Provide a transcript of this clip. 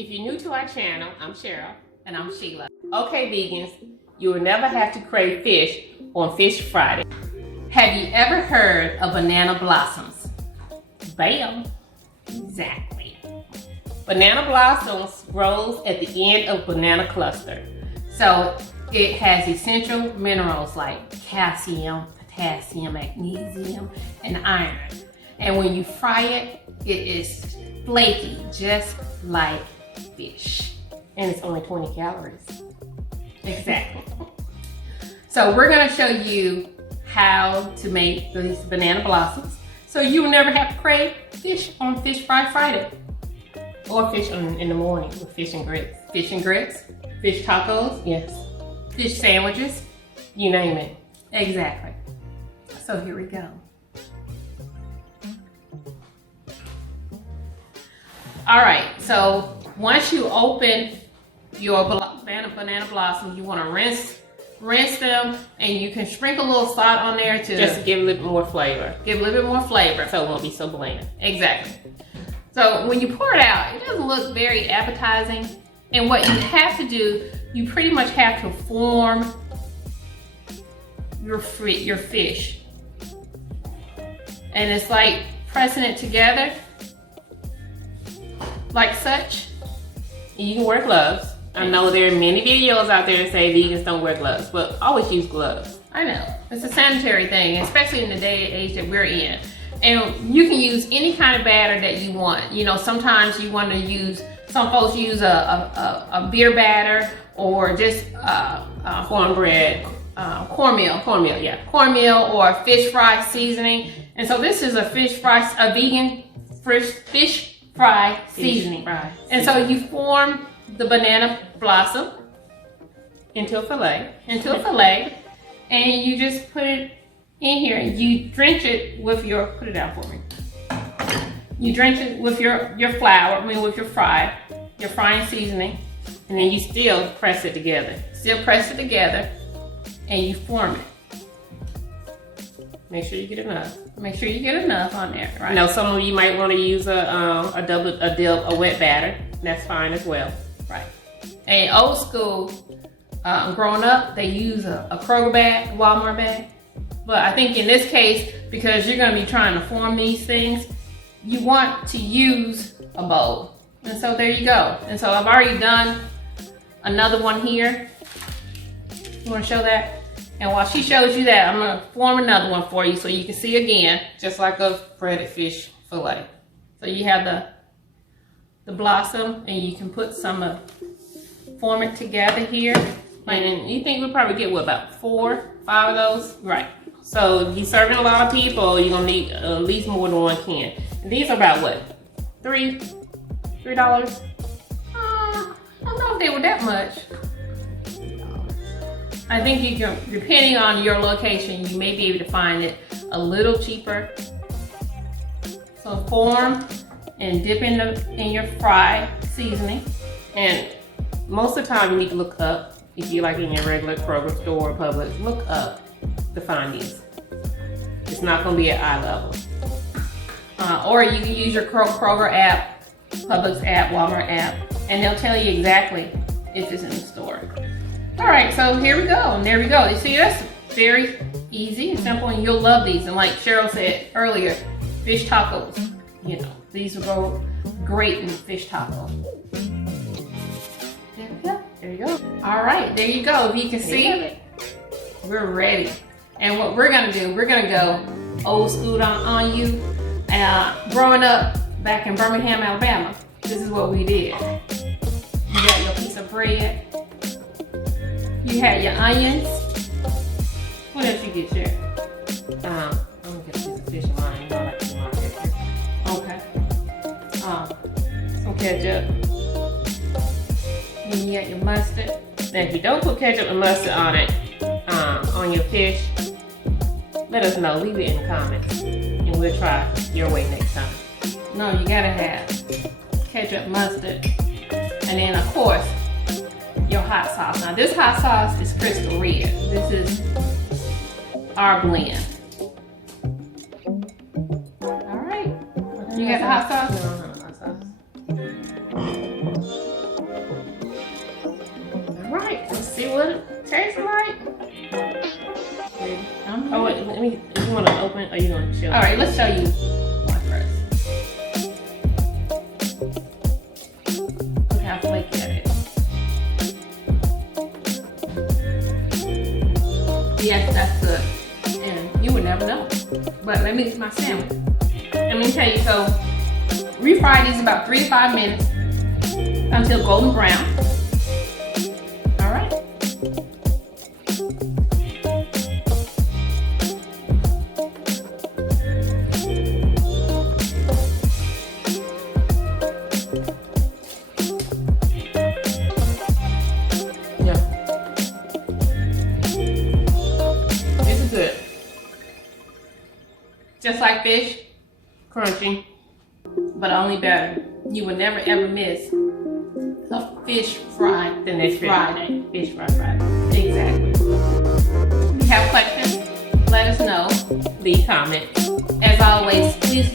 If you're new to our channel, I'm Cheryl. And I'm Sheila. Okay, vegans, you will never have to crave fish on Fish Friday. Have you ever heard of banana blossoms? Bam! Exactly. Banana blossoms grows at the end of banana cluster. So it has essential minerals like calcium, potassium, magnesium, and iron. And when you fry it, it is flaky, just like fish. And it's only 20 calories. Exactly. So we're gonna show you how to make these banana blossoms so you will never have to crave fish on Fish Fry Friday. Or fish in the morning with fish and grits. Fish and grits, fish tacos, yes. Fish sandwiches, you name it. Exactly. So here we go. All right, so once you open your banana blossoms, you want to rinse them, and you can sprinkle a little salt on there to just give a little bit more flavor. Give a little bit more flavor so it won't be so bland. Exactly. So when you pour it out, it doesn't look very appetizing. And what you have to do, you pretty much have to form your fish. And it's like pressing it together, like such. You can wear gloves. I know there are many videos out there that say vegans don't wear gloves, but always use gloves. I know, it's a sanitary thing, especially in the day and age that we're in. And you can use any kind of batter that you want. You know, sometimes you want to use, some folks use a beer batter or just cornbread, cornmeal or fish fry seasoning. And so this is a vegan fish fry seasoning. And so you form the banana blossom into a fillet, and you just put it in here and you drench it with your, put it down for me. You drench it with your flour, with your frying seasoning, and then you still press it together. And you form it. Make sure you get enough. Make sure you get enough on there, right? Now, some of you might want to use a wet batter. That's fine as well, right? And old school, growing up, they use a Kroger bag, Walmart bag. But I think in this case, because you're going to be trying to form these things, you want to use a bowl. And so there you go. And so I've already done another one here. You want to show that? And while she shows you that, I'm going to form another one for you so you can see again, just like a breaded fish fillet. So you have the blossom, and you can put some form it together here. And you think we'll probably get, what, about 4, 5 of those? Right. So if you're serving a lot of people, you're going to need at least more than one can. And these are about, what, $3? I don't know if they were that much. I think you can, depending on your location, you may be able to find it a little cheaper. So form and dip in your fry seasoning. And most of the time you need to look up. If you're like in your regular Kroger store or Publix, look up to find these. It's not going to be at eye level. Or you can use your Kroger app, Publix app, Walmart app, and they'll tell you exactly if it's in the store. All right, so here we go, and there we go. You see, that's very easy and simple, and you'll love these. And like Cheryl said earlier, fish tacos, you know, these will go great in fish tacos. There you go. All right, there you go. If you can see, we're ready. And what we're gonna do, we're gonna go old school on you. Growing up back in Birmingham, Alabama, this is what we did. You got your piece of bread. You had your onions. What else you get, Sharon? I'm gonna get a piece of fish in mine. You know, I like to do mine here. Okay. Some ketchup. Then you got your mustard. Now, if you don't put ketchup and mustard on it, on your fish, let us know. Leave it in the comments, and we'll try your way next time. No, you gotta have ketchup, mustard, and then of course your hot sauce. Now this hot sauce is crystal red. This is our blend. All right, you got the hot sauce? No, I don't have hot sauce. see what it tastes like? Oh wait, let me, you want to open it or you want to show? Alright, let's show you one first. Look how flaky that is. Yes, that's good. And you would never know. But let me get my sandwich. Let me tell you, so refry these about 3 to 5 minutes until golden brown. Alright. Good. Just like fish, crunchy, but only better. You will never ever miss a fish fry the next Friday. Fish fry Friday. Exactly. If you have questions, let us know. Leave comments. As always, please